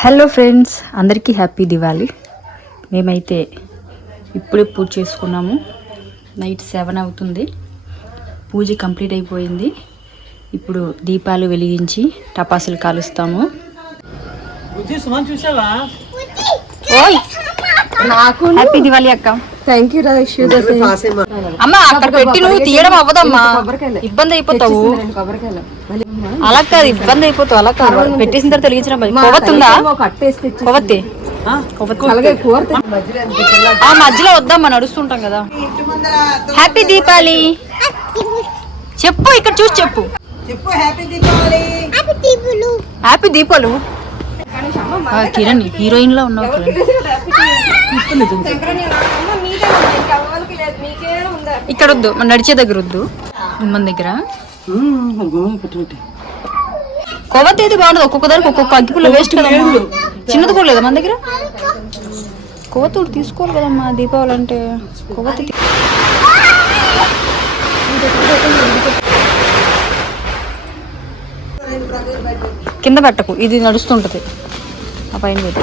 Hello friends, అందరికీ happy Diwali. మేమైతే ఇప్పుడే పూజ చేసుకున్నాము. నైట్ 7 అవుతుంది. పూజ కంప్లీట్ అయిపోయింది. ఇప్పుడు దీపాలు వెలిగించి టపాసులు కాలుస్తాము. ఓయ్ నాకు హ్యాపీ దివాళీ అక్క. థ్యాంక్ యూ అమ్మ. అక్కడ పెట్టి నువ్వు తీయడం అవ్వదమ్మా, ఇబ్బంది అయిపోతావు. అలా కాదు, ఇబ్బంది అయిపోతావు. అలా కాదు, పెట్టేసిన తర్వాత వెలిగించడం. కొవ్వొత్తుందా? కొవ్వొత్తి ఆ మధ్యలో వద్దామా, నడుస్తుంటాం కదా. హ్యాపీ దీపావళి చెప్పు, ఇక్కడ చూసి చెప్పు. హ్యాపీ దీపాలు. కిరణ్ హీరోయిన్ లో ఉన్నావు. ఇక్కడ వద్దు, మన నడిచే దగ్గర వద్దు. మన దగ్గర కొవ్వొత్తి అయితే బాగుండదు. ఒక్కొక్క దానికి ఒక్కొక్క అగ్గిపుల్ల వేస్ట్ కదమ్మా. చిన్నది కూడా లేదా మన దగ్గర? కొవ్వొత్తి తీసుకోవాలి కదమ్మా దీపావళి అంటే. కొవ్వొత్తి కింద పెట్టకు, ఇది నడుస్తుంటది. ఆ పైన పెట్టు.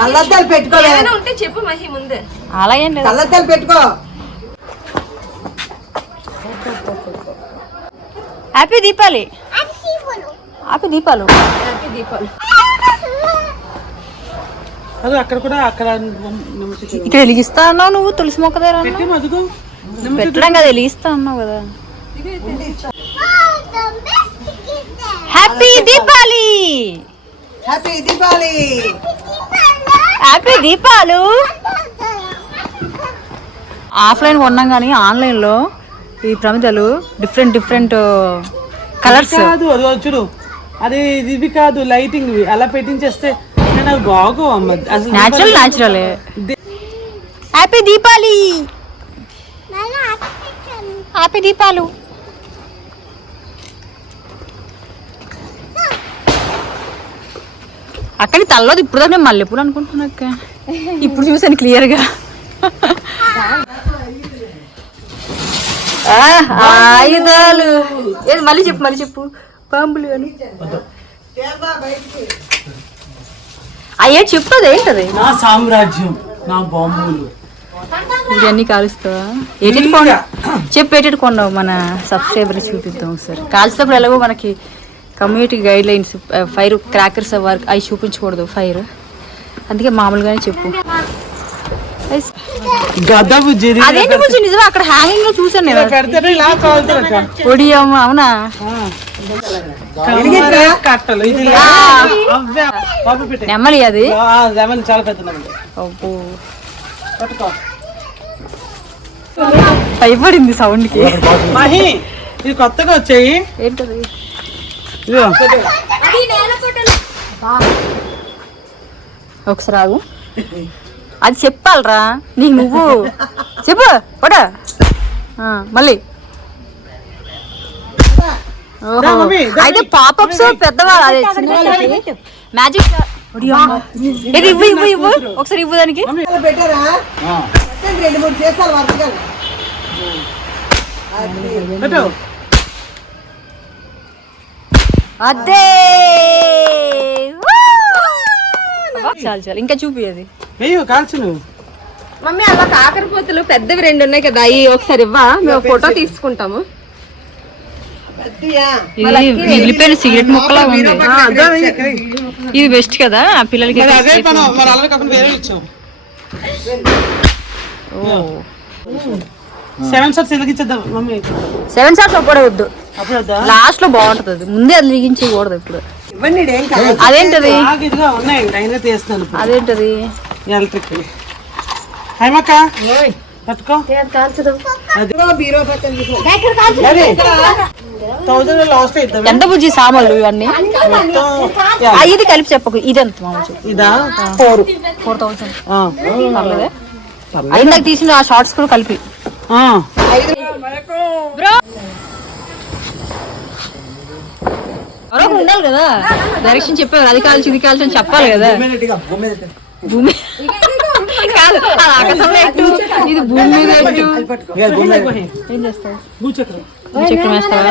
కళ్ళద్దాలు పెట్టుకో. చెప్పు మహి ముందే. అలా ఏం లేదు, కళ్ళద్దాలు పెట్టుకో. హ్యాపీ దీపావళి. హ్యాపీ దీపాలు. అక్కడ కూడా అక్కడ ఇక్కడ వెలిగిస్తా అన్నావు నువ్వు. తులసి మొక్క దగ్గర పెట్టడం కదా, వెలిగిస్తా అన్నావు కదా. Happy Deepavali. Happy Deepavali. Happy దీపాలు. ఆఫ్లైన్ కొన్నాం కానీ ఆన్లైన్లో ఈ ప్రమిదలు డిఫరెంట్ కలర్స్. చూడు, అది ఇవి కాదు, లైటింగ్ అలా పెట్టించేస్తే బాగో. న్యాచురల్. హ్యాపీ దీపావళి. హ్యాపీ దీపాలు. అక్కడి తల్లో ఇప్పుడు దాకా నేను మల్లెపూలు అనుకుంటున్నా అక్క. ఇప్పుడు చూసాను క్లియర్గా. ఆయుధాలు ఏది మళ్ళీ చెప్పు. పాంబులు అని అయ్యే చెప్పదు. ఏంటది? నా సామ్రాజ్యం, నా బాంబులు. ఇవన్నీ కాలుస్తావా? ఏటెట్ కొండ చెప్పు, ఏటెట్ కొండవు మన సబ్స్క్రైబర్ చూపిద్దాం సార్. కాల్చేటప్పుడు ఎలాగో మనకి community guide lines, fire crackers వరకు అవి చూపించకూడదు ఫైర్, అందుకే మామూలుగానే చెప్పు. అదేంటి బుజ్జి నిజమా? అక్కడ హ్యాంగింగ్ లో చూసాను నేను. ఒడియమ్మ, అవునా? నెమ్మలి అది చాలా పెద్ద. భయపడింది సౌండ్ కి. ఇది కొత్తగా వచ్చాయి. ఏంటది? ఒకసారి ఆగు, అది చెప్పాలరా నీకు. నువ్వు చెప్పు పడా మళ్ళీ. అయితే పాపప్స్ పెద్దవాళ్ళు, అదే మ్యాజిక్. ఇది ఇవ్వు ఒకసారి ఇవ్వు దానికి. అదే చాలు, ఇంకా చూపి. మమ్మీ అలా కాకరపోతులు పెద్దవి 2 ఉన్నాయి కదా, అవి ఒకసారి ఇవ్వా, మేము ఫోటో తీసుకుంటాము. మిగిలిపోయిన సిగరెట్ ముక్కలా ఉంది. ఇది బెస్ట్ కదా పిల్లలకి. 7 సార్స్ వెలిగించేద్దాం మమ్మీ. 7 సార్స్ అప్పుడే వద్దు, లాస్ట్ లో బాగుంటది. ముందే అది వెలిగించకూడదు ఇప్పుడు. అదేంటది? అదేంటది? ఎలక్ట్రిక్. ఎంత బుజ్జి సామాన్లు ఇవన్నీ? ఇది కలిపి చెప్పకు. ఇది ఎంత మామూలు? 4,000. పర్లేదే, అయిందాక తీసిన ఆ షార్ట్స్ కూడా కలిపి. ఉండాలి కదా, డైరెక్షన్ చెప్పేవారు. అది కాల్చి ఇది కాల్చి అని చెప్పాలి కదా. భూమి కాదు, ఆకాశంలో ఎట్టు, ఇది భూమి మీద ఎట్టు. ఏం చేస్తావు? భూచక్రం చక్రం వేస్తావా?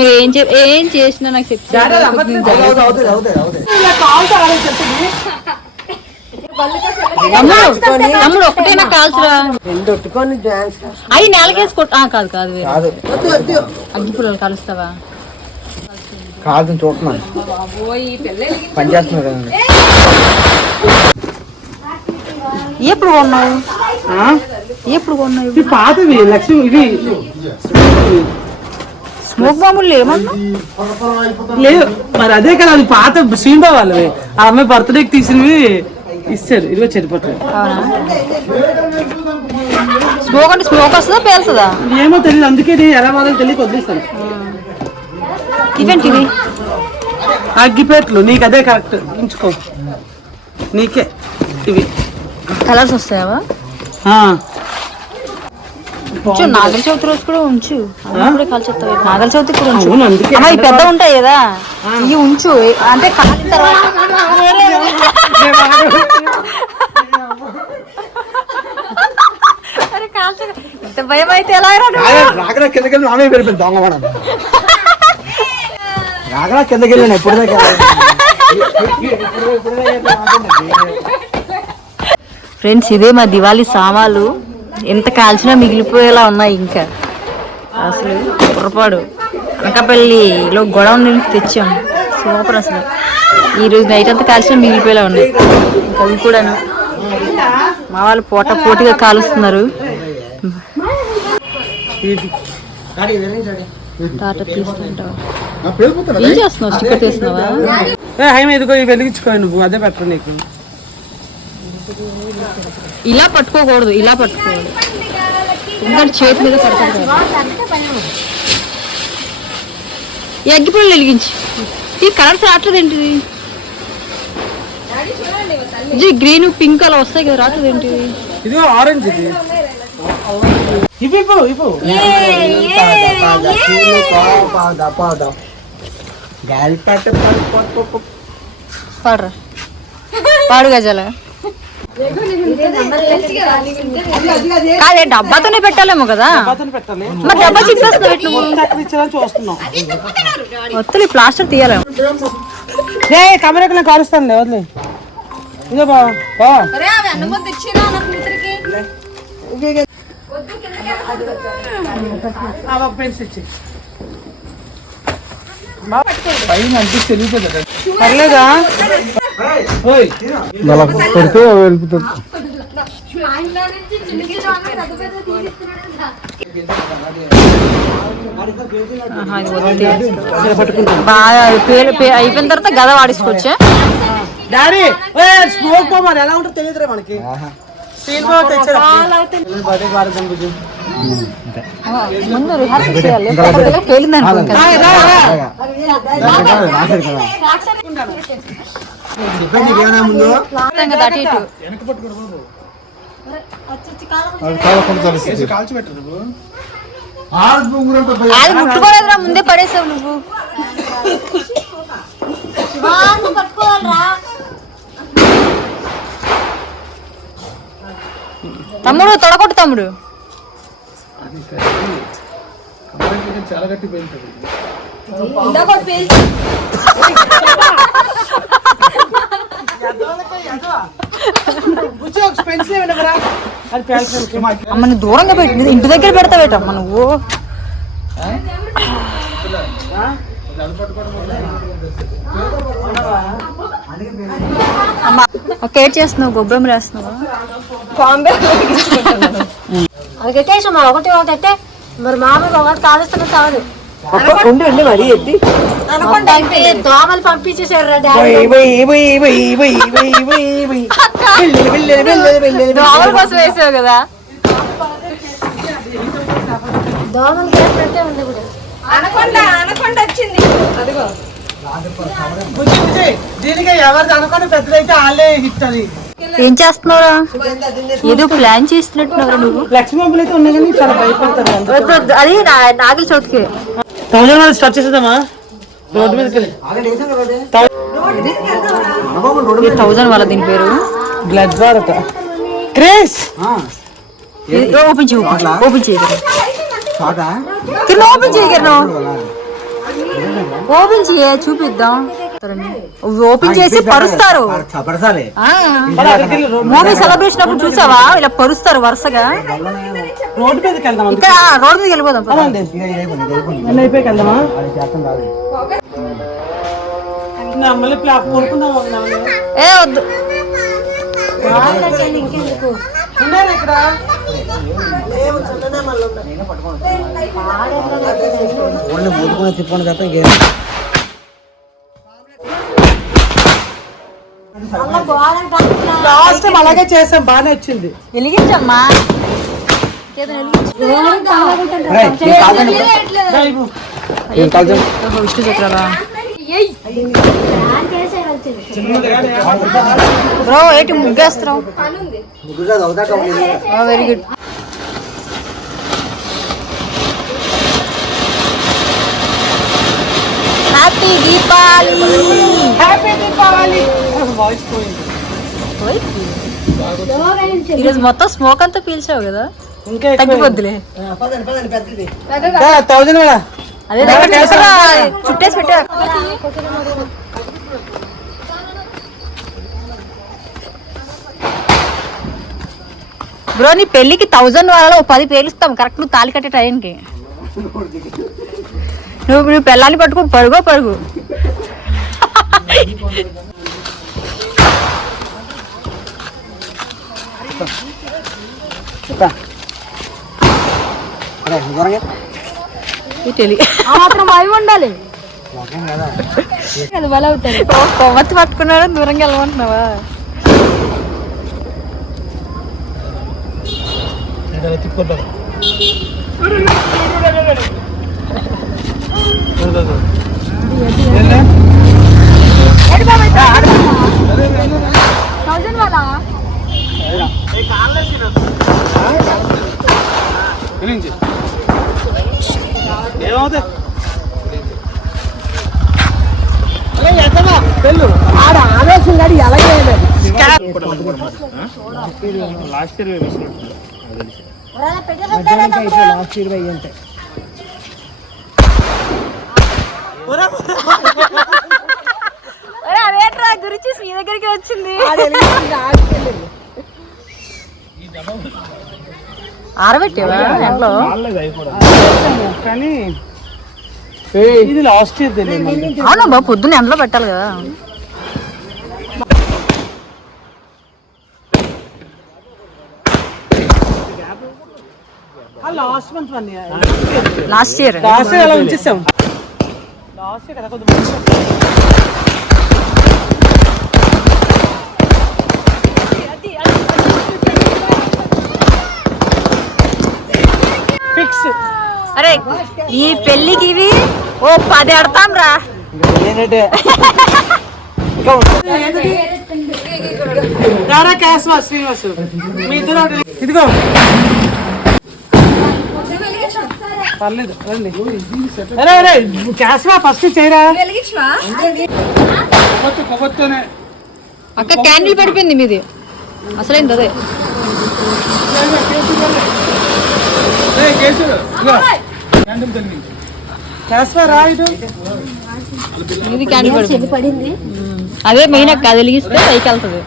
మీరు ఏం చేసినా నాకు చెప్తారు. తమ్ముడు ఒకటైనా కాల్చురా. అవి నేలకేసుకో. కాదు కాదు, అగ్గి పుల్లలు కాలుస్తావా? కాదు చూస్తున్నాను పనిచేస్తున్నారు కదండి. ఎప్పుడు కొన్నావు? ఎప్పుడు కొన్నావు? ఇవి పాతవి లక్ష్మి, ఇవి స్మోక్ బాంబులు ఏమన్నా లేదు మరి. అదే కదా అది పాత శ్రీంబా వాళ్ళవి. ఆ అమ్మాయి బర్త్డేకి తీసినవి ఇస్తారు. ఇదిగో చెడిపోతుంది. అవునా? స్మోక్ అంటే స్మోక్ వస్తుందా పేలుతుందా? ఏమో తెలియదు, అందుకే ఇది ఎలా వాళ్ళని తెలియక వదిలేస్తాను. ఇవేంటివి? అగ్గిపెట్లు. నీకు అదే కరెక్ట్, ఉంచుకో నీకే. ఇవి కలర్స్ వస్తాయా? ఉంచు, నాగల చవితి రోజు కూడా ఉంచు. కాల్చేస్తావు నాగల చవితి కూడా ఉంచు. అమ్మా ఈ పెద్ద ఉంటాయి కదా, ఇవి ఉంచు. అంటే కాలిన తర్వాత ఇంత భయం అయితే ఎలా? రాకరా కిందకెళ్ళి ఆమె పెరిపోయింది దొంగ రాకరా కిందకెళ్ళాను ఎప్పుడు. ఫ్రెండ్స్, ఇదే మా దివాళీ సామాన్లు. ఎంత కాల్చినా మిగిలిపోయేలా ఉన్నాయి. ఇంకా అసలు పొరపాడు అనకాపల్లిలో గొడవ నుంచి తెచ్చాం. సూపర్ అసలు. ఈరోజు నైట్ అంతా కాల్చినా మిగిలిపోయేలా ఉన్నాయి. ఇంకా అవి కూడాను మా వాళ్ళు పోటీగా కాలుస్తున్నారు. తాట తీసుకుంటావు. ఏం చేస్తున్నావు? స్టిక్కర్ తీస్తున్నావా? ఇదిగో వెలిగించుకో నువ్వు. అదే పెట్టరు నీకు. ఇలా పట్టుకోకూడదు, ఇలా పట్టుకోవాలి. ఎందుకంటే చేతి మీద పడుతుంది. ఈ అగ్గిపుల్లలు వెలిగించి ఈ కలర్స్ రావట్లేదు ఏంటిది? ఇది గ్రీన్ పింక్ అలా వస్తాయి కదా, రావట్లేదు ఏంటిది? ఇది ఆరెంజ్. ఇది పాడరా, పాడు గజాల. అదే డబ్బాతోనే పెట్టాలేమో కదా. మరి డబ్బా చిప్పేస్తున్నావు. వద్దులే, ప్లాస్టర్ తీయాలేమో. కెమెరాకి కాలుస్తాను వదిలే. ఇదో బా పర్లేదా? పెడితే వెళ్ళిపోతుంది. బాగా అయిపోయిన తర్వాత గద వాడేసుకోవచ్చా? డాడీ స్మోక్ బాంబ్ ఎలా ఉంటుందో తెలియదురా మనకి. ముందు రిహార్సల్ చేయాలి. పేలింది అనుకో. అది ముట్టుకోలేదురా, ముందే పడేసావు నువ్వు. తమ్ముడు తొడగొట్టు తమ్ముడు. చాలా గట్టి పోయింది. అమ్మని దూరంగా పెట్టి ఇంటి దగ్గర పెడతావేటమ్మా నువ్వు. కేట్ చేస్తున్నావు, గొబ్బెమ్మ రాస్తున్నావా? అది కట్టేసమ్మా. ఒకటి అయితే మరి మామూలు ఒకటి కాలుస్తున్నా చాలు. ఉండి మరి ఎత్తి దోమలు పంపించేసారు దోమల కోసం వేసావు కదా. దోమలు కేటంటే ఉంది కూడా. అనకొండ వచ్చింది. అదిగో దీనికి ఎవరిది అనుకోని పెద్దదైతే వాళ్ళే హిట్. అది ఏం చేస్తున్నావురా? ఏదో ప్లాన్ చేస్తున్నట్టున్నావురా నువ్వు. లక్ష్మీ బాంబులు అయితే ఉన్నాయి కానీ చాలా భయపడతారు. అది నాగల చవితికి స్టార్ట్ చేసేద్దామా? రోడ్డు మీదకి 1000 వాళ్ళ దీని పేరు. బ్లడ్ వారట. క్రేస్ ఓపెన్ చేయి, ఓపెన్ చేయి, ఓపెన్ చేయగలను, ఓపెన్ చేయ చూపిద్దాం. ఓపెన్ చేసి పరుస్తారు. మూవీ సెలబ్రేషన్ అప్పుడు చూసావా ఇలా పరుస్తారు వరుసగా. రోడ్డు మీదకి వెళ్దాం. ఇక్కడ రోడ్ మీదకి వెళ్ళిపోదాం. అయిపోయి వెళ్దామా? మళ్ళీ కొనుక్కుందాం. ఏ వద్దు, ఇక్కడ తిప్పండి కదా. లాస్ట్ టైం అలాగే చేసాం, బాగానే వచ్చింది. వెలిగించమ్మా. విష్ణు చక్రాలా బ్రో, ఏంటి ముగ్గేస్తున్నావు? Very good. Happy Deepavali. Happy Deepavali. Voice పోయింది. ఈరోజు మొత్తం స్మోక్ అంతా పీల్చావు కదా, ఇంకా తగ్గిపోద్దులే. 1000 అదే చుట్టేసి పెట్టా. బ్రో నీ పెళ్ళికి 1000 వాళ్ళలో 10 పేలుస్తాం కరెక్ట్. నువ్వు తాళి కట్టే టైంకి నువ్వు పెళ్ళాన్ని పట్టుకో, పరుగో పరుగు. ఉండాలి. కొవ్వొత్తి పట్టుకున్నాడు, దూరంగా వెళ్ళమంటున్నావా? ఆవేశం గాడి అలాగే లాస్ట్ ఇయర్ లాస్ట్ 20 అంటే అదేట్రా గురించి నీ దగ్గరికి వచ్చింది. ఆరబెట్టేవా ఎండలో? కానీ ఇది లాస్ట్ ఇయర్ తెలియదు. అవునమ్మా, పొద్దున్న ఎండలో పెట్టాలి కదా. లాస్ట్ మంత్ లాస్ట్ ఇయర్ అలా ఉంచేసాం. లాస్ట్ ఇయర్ కదా కొంచెం ఫిక్స్. అరే ఈ పెళ్ళికి ఇవి ఓ 10 ఆడతాం రా. శ్రీనివాసు మీ ఇద్దరు ఇదిగో పర్లేదు రండి. అరే అరే క్యాస్వా ఫస్ట్ చేయరా. అక్క క్యాండిల్ పడిపోయింది మీది, అసలేంది అదే. క్యాస్వా రా ఇటు. ఇది క్యాండిల్ పడింది, అదే మెయిన్ అక్క. అది వెలిగిస్తే పైకి వెళ్తుంది.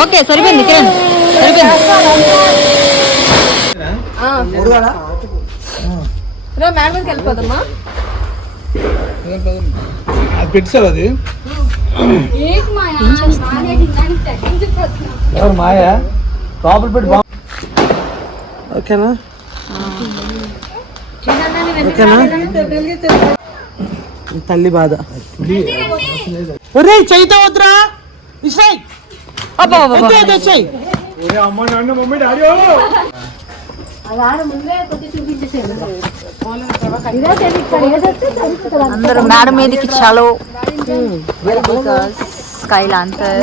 ఓకే సరిపోయింది కిరణ్, సరిపోయింది. మేడం మీదకి వెళ్ళిపోదమ్మా. అది పెట్టారు. అది మాయా లోపల పెట్టి ఓకేనా? ఓకేనా? తల్లి బాధ. ఒరే చైతో వద్దురా. అందరూ మేడం మీదకి చాలు. స్కై లాంతర్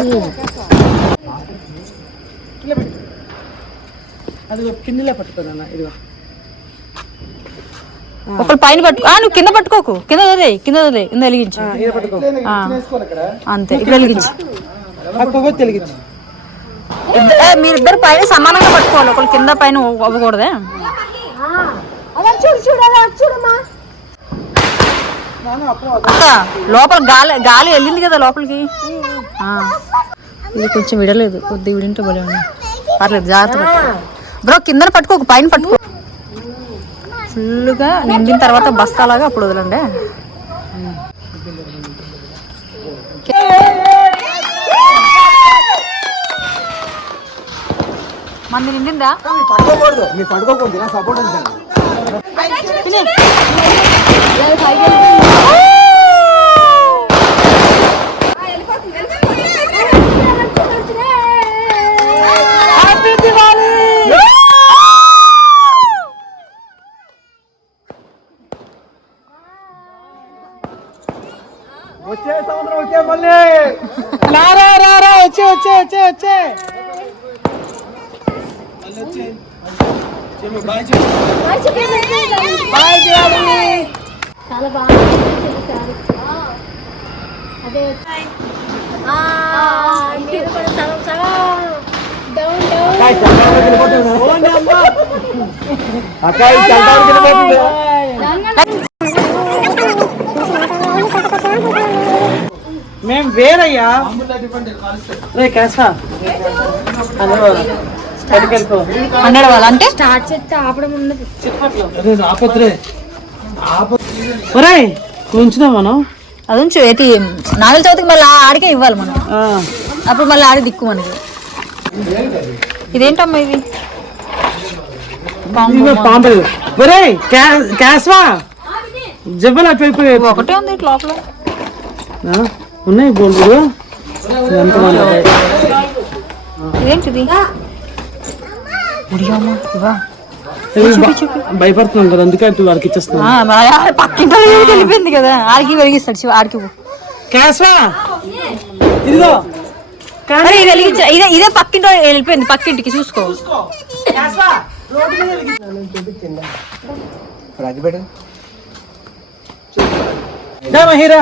అది కిందిలో పట్టుకోదన్న ఇదిగో ఒకళ్ళు పైన పట్టుకో నువ్వు కింద పట్టుకోకు కింద వదిలేయి కింద వెలిగించు ఇది పట్టుకో అంతే ఇప్పుడు వెలిగించు కొవ్వొత్తి వెలిగించు మీరిద్దరు పైన సమానంగా పట్టుకోవాలి ఒకళ్ళు కింద పైన అవ్వకూడదే అక్క లోపల గాలి వెళ్ళింది కదా లోపలికి ఇది కొంచెం విడలేదు కొద్దిగా విడింటే భలే ఉంది పర్లేదు జాగ్రత్త బ్రో కింద పట్టుకోకు పైన పట్టుకో ఫుల్గా నిండిన తర్వాత బస్తాలాగా అప్పుడు వదలండి మంది నిండిందా వచ్చే సంవత్సరం వచ్చే మళ్ళీ రా వచ్చే చాలా బాగా అదే మీరు కూడా సగం డౌన్ మేము వేరయ్యా అన్నాడు వాళ్ళు అంటే స్టార్ట్ చేస్తే ఆపడం ఉండదు. ఒరేయ్ ఉంచుదా మనం అది ఉంచు ఏంటి నాగల చవితికి మళ్ళీ ఆడికే ఇవ్వాలి మనం అప్పుడు మళ్ళీ ఆడి దిక్కు మనకి ఇదేంటమ్మా ఇది పాంపలు ఒరేయ్ క్యాస్వా జబ్బలు అయిపోయి ఒకటే ఉంది ఇట్లా లోపల ఉన్నాయి బోల్డు ఇదేంటిది భయపడుతున్నాం కదా అందుకే వాడికి ఇచ్చేస్తున్నాం పక్కింటి వెళ్ళిపోయింది కదా ఆడికి వెలిగిస్తాడు శివ ఆడికి క్యాస్వా ఇదిగో అరే ఇది వెలిగించా ఇదే పక్కింటి వెళ్ళిపోయింది పక్కింటికి చూసుకో మహిరా